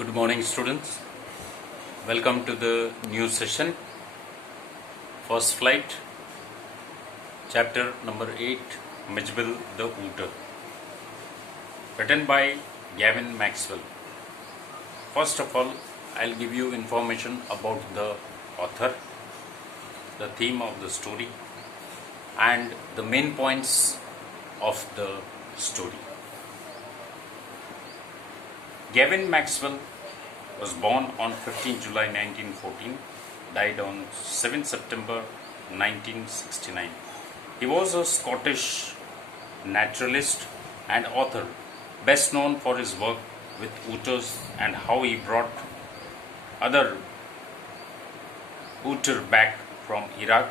Good morning, students. Welcome to the new session. First flight, chapter number 8, Mijbil the Ooter. Written by Gavin Maxwell. First of all, I'll give you information about the author, the theme of the story, and the main points of the story. Gavin Maxwell was born on 15 July 1914, died on 7 September 1969. He was a Scottish naturalist and author, best known for his work with ooters and how he brought other ooter back from Iraq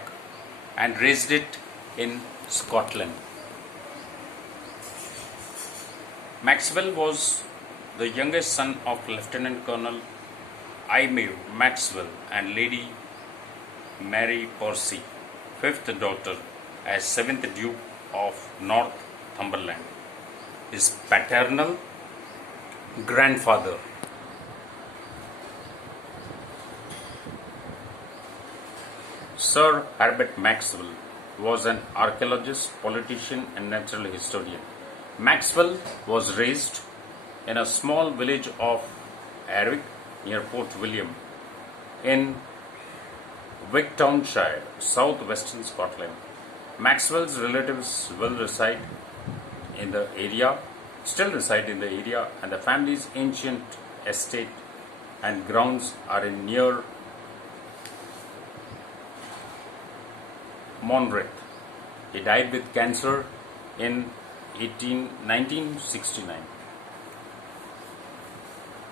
and raised it in Scotland. Maxwell was the youngest son of Lieutenant Colonel Eyre Maxwell and Lady Mary Percy, fifth daughter as 7th Duke of Northumberland. His paternal grandfather Sir Herbert Maxwell was an archaeologist, politician and natural historian. Maxwell was raised in a small village of Arwick near Port William in Wigtownshire, southwestern Scotland. Maxwell's relatives still reside in the area, and the family's ancient estate and grounds are in near Monreath. He died with cancer in 1969.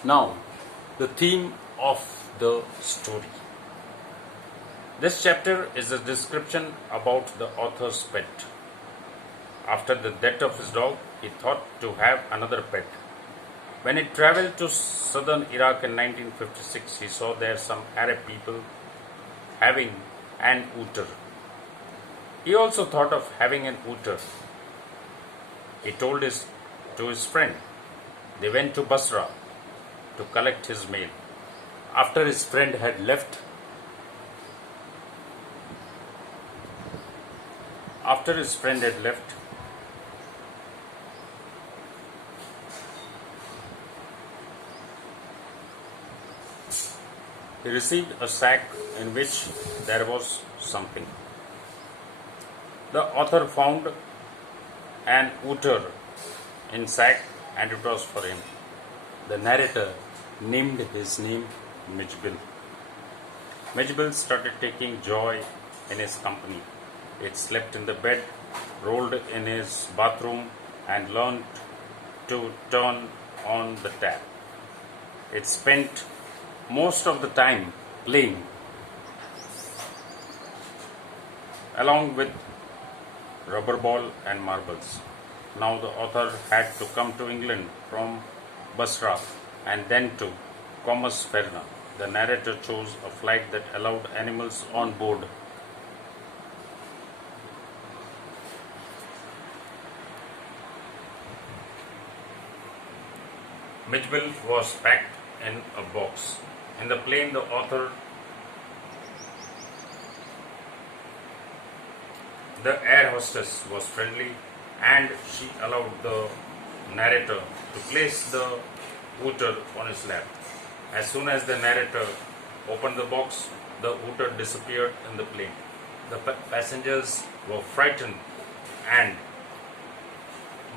Now, the theme of the story. This chapter is a description about the author's pet. After the death of his dog, he thought to have another pet. When he traveled to southern Iraq in 1956, he saw there some Arab people having an ooter. He also thought of having an ooter. He told to his friend. They went to Basra to collect his mail. After his friend had left, he received a sack in which there was something. The author found an ooter in sack and it was for him. The narrator named his name Mijbil. Mijbil started taking joy in his company. It slept in the bed, rolled in his bathroom, and learned to turn on the tap. It spent most of the time playing along with rubber ball and marbles. Now the author had to come to England from Basra and then to Comus-Ferna. The narrator chose a flight that allowed animals on board. Mijbil was packed in a box. In the plane, the air hostess was friendly and she allowed the narrator to place the ooter on his lap. As soon as the narrator opened the box, the ooter disappeared in the plane. The passengers were frightened and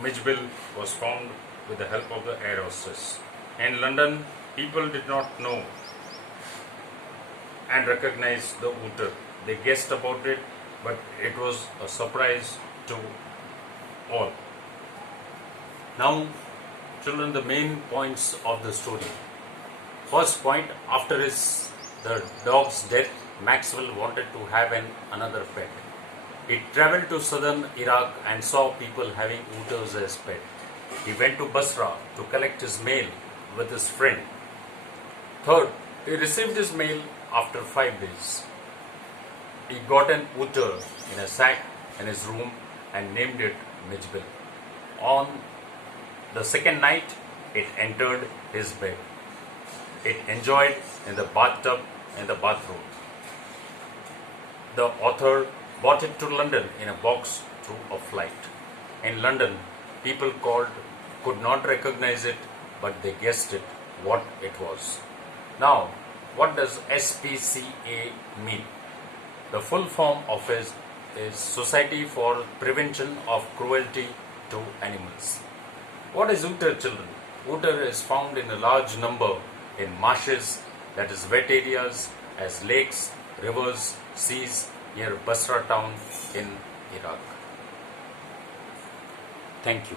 Mijbil was found with the help of the air hostess. In London, people did not know and recognize the ooter. They guessed about it, but it was a surprise to all. Now, children, the main points of the story. First point, after the dog's death, Maxwell wanted to have another pet. He traveled to southern Iraq and saw people having ooters as pet. He went to Basra to collect his mail with his friend. Third, he received his mail after 5 days. He got an ooter in a sack in his room and named it Mijbil. On the second night, it entered his bed. it enjoyed in the bathtub and the bathroom. The author brought it to London in a box through a flight. In London, people could not recognize it, but they guessed it what it was. Now, what does SPCA mean? The full form of it is Society for Prevention of Cruelty to Animals. What is otter, children? Otter is found in a large number in marshes, that is wet areas, as lakes, rivers, seas near Basra town in Iraq. Thank you.